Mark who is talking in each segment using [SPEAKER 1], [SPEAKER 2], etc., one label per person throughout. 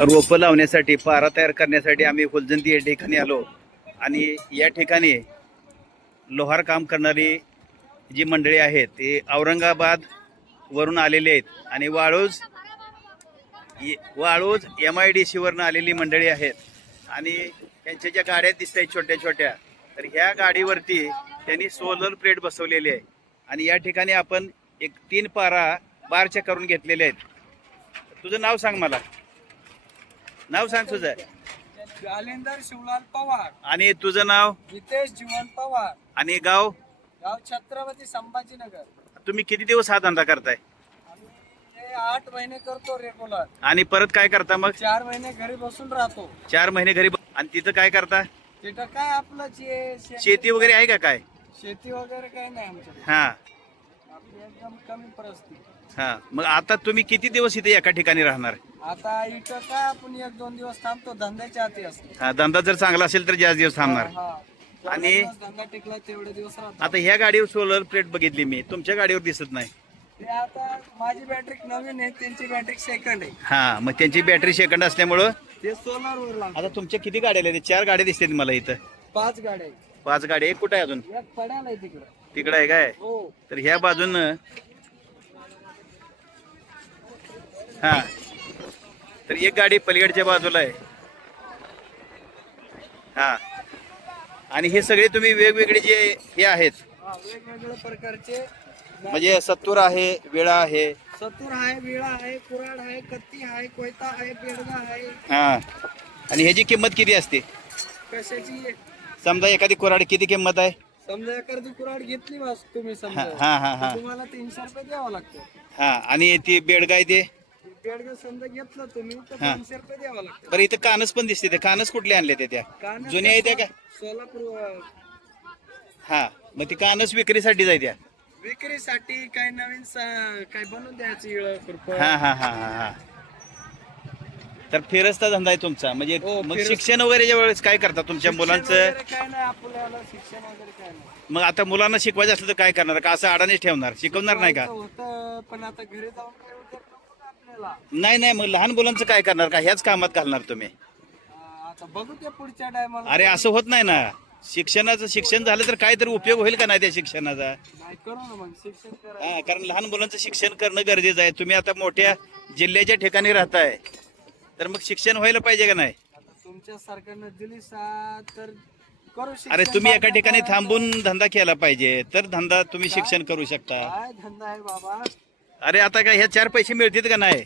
[SPEAKER 1] रोपं लावण्यासाठी पारा तयार करण्यासाठी आम्ही फुलजंती या ठिकाणी आलो. आणि या ठिकाणी लोहार काम करणारी जी मंडळी आहेत ते औरंगाबाद वरून आलेले आहेत. आणि Waluj Waluj M I D सीवरनं आलेली मंडळी आहेत. आणि त्यांच्या ज्या गाड्या दिसत आहेत छोट्या छोट्या तर ह्या गाडीवरती त्यांनी सोलर प्लेट बसवलेली आहे. आणि या ठिकाणी आपण एक तीन पारा बारच्या करून घेतलेले आहेत. तुझं नाव सांग मला. नाव सांग तुझं.
[SPEAKER 2] जालिंदर शिवलाल पवार.
[SPEAKER 1] आणि तुझं नाव?
[SPEAKER 2] हितेश जीवन पवार.
[SPEAKER 1] आणि गाव?
[SPEAKER 2] गाव छत्रपती संभाजीनगर.
[SPEAKER 1] तुम्ही किती दिवस हा धंदा करताय?
[SPEAKER 2] आम्ही हे आठ महिने करतो रेग्युलर
[SPEAKER 1] आणि परत काय करता मग?
[SPEAKER 2] चार महिने घरी बसून राहतो.
[SPEAKER 1] चार महिने घरी ब- आणि तिथं काय करता?
[SPEAKER 2] तिथं काय आपलं जे
[SPEAKER 1] शेती वगैरे आहे का काय?
[SPEAKER 2] शेती वगैरे काही नाही आमच्याकडे.
[SPEAKER 1] हा.
[SPEAKER 2] आपली एकदम कमी परिस्थिती.
[SPEAKER 1] हा मग आता तुम्ही किती दिवस इथे एका ठिकाणी राहणार?
[SPEAKER 2] आता इथं काय आपण एक दोन दिवस थांबतो धंद्याच्या हाती असतो.
[SPEAKER 1] हा धंदा जर चांगला असेल तर जास्त दिवस थांबणार.
[SPEAKER 2] हा. जेवढे
[SPEAKER 1] आणि-
[SPEAKER 2] दिवस धंदा टिकला तेवढे दिवस राहतो.
[SPEAKER 1] आता ह्या गाडीवर सोलर प्लेट बघितली मी. तुमच्या गाडीवर दिसत नाही.
[SPEAKER 2] ते आता माझी बॅटरी नवीन आहे त्यांची बॅटरी सेकंड आहे.
[SPEAKER 1] हा मग त्यांची बॅटरी सेकंड असल्यामुळं?
[SPEAKER 2] ते सोलर वर लागतं.
[SPEAKER 1] आता तुमच्या किती गाड्या आल्या? चार गाड्या दिसतात मला इथं.
[SPEAKER 2] पाच गाड्या आहेत.
[SPEAKER 1] पाच गाड्या एक कुठं आहे अजून?
[SPEAKER 2] तिकडं.
[SPEAKER 1] आहे काय?
[SPEAKER 2] हो.
[SPEAKER 1] तर ह्या बाजूनं हा. तर एक गाडी पलीकडच्या बाजूला आहे. हा. आणि हे सगळे तुम्ही वेगवेगळे जे हे आहेत
[SPEAKER 2] वेगवेगळ्या प्रकारचे.
[SPEAKER 1] म्हणजे सत्तूर आहे वेळा आहे.
[SPEAKER 2] सतूर आहे विळा आहे कुराड आहे कत्ती आहे कोयता आहे बेडगा आहे.
[SPEAKER 1] हा. आणि ह्याची किंमत किती असते?
[SPEAKER 2] कशाची
[SPEAKER 1] समजा एखादी कोराड किती किंमत आहे?
[SPEAKER 2] समजा एखादी कुराड घेतली बस तुम्ही
[SPEAKER 1] हा
[SPEAKER 2] समजा.
[SPEAKER 1] हा हा हा
[SPEAKER 2] तर तुम्हाला तीनशे रुपये द्यावं लागतं.
[SPEAKER 1] हा आणि ती बेडगाय ते?
[SPEAKER 2] बेडगा समजा घेतलं तुम्ही तर
[SPEAKER 1] हा.
[SPEAKER 2] तीनशे रुपये द्यावं लागतं.
[SPEAKER 1] बरं इथं कानस पण दिसते ते. कानस कुठले आणले ते त्या?
[SPEAKER 2] कानस
[SPEAKER 1] जुन्या आहेत त्या का?
[SPEAKER 2] सोलापूर अं,
[SPEAKER 1] हा. मग ती कानस विक्रीसाठी जाय त्या.
[SPEAKER 2] विक्रीसाठी काही नवीन स- काही बनवून द्यायची इळं.
[SPEAKER 1] हा हा हा हा हा. तर फिरस्ता धंदा आहे तुमचा. म्हणजे
[SPEAKER 2] हो,
[SPEAKER 1] मग. शिक्षण वगैरेच्या वेळेस काय करता? तुमच्या मुलांचं
[SPEAKER 2] वगैरे काय नाही आपल्याला शिक्षण वगैरे काय नाही.
[SPEAKER 1] मग आता मुलांना शिकवायचं असलं तर काय करणार? का असं अडाणीच ठेवणार? शिकवणार नाही का?
[SPEAKER 2] होतं पण आता घरी जाऊन काय उद्योग नको ना आपल्याला.
[SPEAKER 1] नाही नाही मग लहान मुलांचं काय करणार? का ह्याच कामात घालणार तुम्ही?
[SPEAKER 2] आ, आता बघू त्या पुढच्या टायमाला.
[SPEAKER 1] अरे असं होत नाही ना. शिक्षणाचं शिक्षण झालं तर काहीतरी उपयोग होईल का नाही त्या शिक्षणाचा?
[SPEAKER 2] नाही करू ना मग. शिक्षण करा
[SPEAKER 1] हा कारण लहान मुलांचं शिक्षण करणं गरजेचं आहे. तुम्ही आता मोठ्या जिल्ह्याच्या ठिकाणी राहताय. तर मग शिक्षण व्हायला पाहिजे का नाही?
[SPEAKER 2] आता तुमच्या सरकारनं दिली तर करू शिक्षण
[SPEAKER 1] अरे तुम्ही एका ठिकाणी थांबून धंदा केला पाहिजे तर धंदा तुम्ही शिक्षण करू शकता.
[SPEAKER 2] काय धंदा आहे बाबा?
[SPEAKER 1] अरे आता काय ह्या चार पैसे मिळतील का नाही?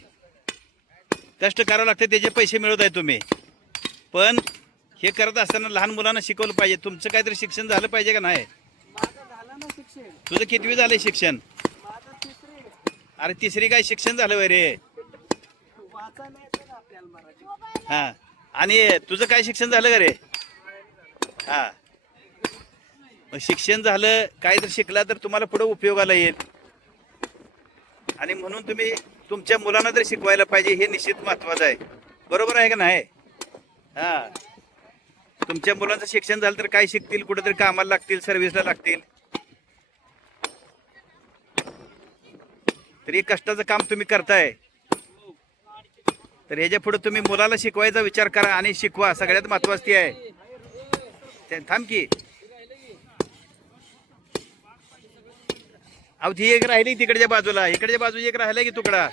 [SPEAKER 1] कष्ट करावं लागतं त्याचे पैसे मिळवत आहे तुम्ही. पण हे करत असताना लहान मुलांना शिकवलं पाहिजे. तुमचं काहीतरी शिक्षण झालं पाहिजे का नाही?
[SPEAKER 2] माझं झालं ना शिक्षण.
[SPEAKER 1] तुझं कितवी झालंय शिक्षण?
[SPEAKER 2] माझं तिसरी.
[SPEAKER 1] अरे तिसरी काय शिक्षण झालं वय रे? हा. आणि तुझं काय शिक्षण झालं का रे? हा. मग शिक्षण झालं काय जर शिकला तर तुम्हाला पुढे उपयोगाला येईल. आणि म्हणून तुम्ही तुमच्या मुलांना तर शिकवायला पाहिजे हे निश्चित महत्वाचं आहे. बरोबर आहे का नाही? हा. तुमच्या मुलांचं शिक्षण झालं तर काय शिकतील कुठेतरी कामाला लागतील सर्व्हिसला लागतील. तर हे कष्टाचं काम तुम्ही करताय. तर याच्यापुढे तुम्ही मुलाला शिकवायचा विचार करा आणि शिकवा. सगळ्यात महत्वाची ती आहे थांब की. अहो ती एक राहिली तिकडच्या बाजूला. इकडच्या बाजूला एक राहिला की तुकडा.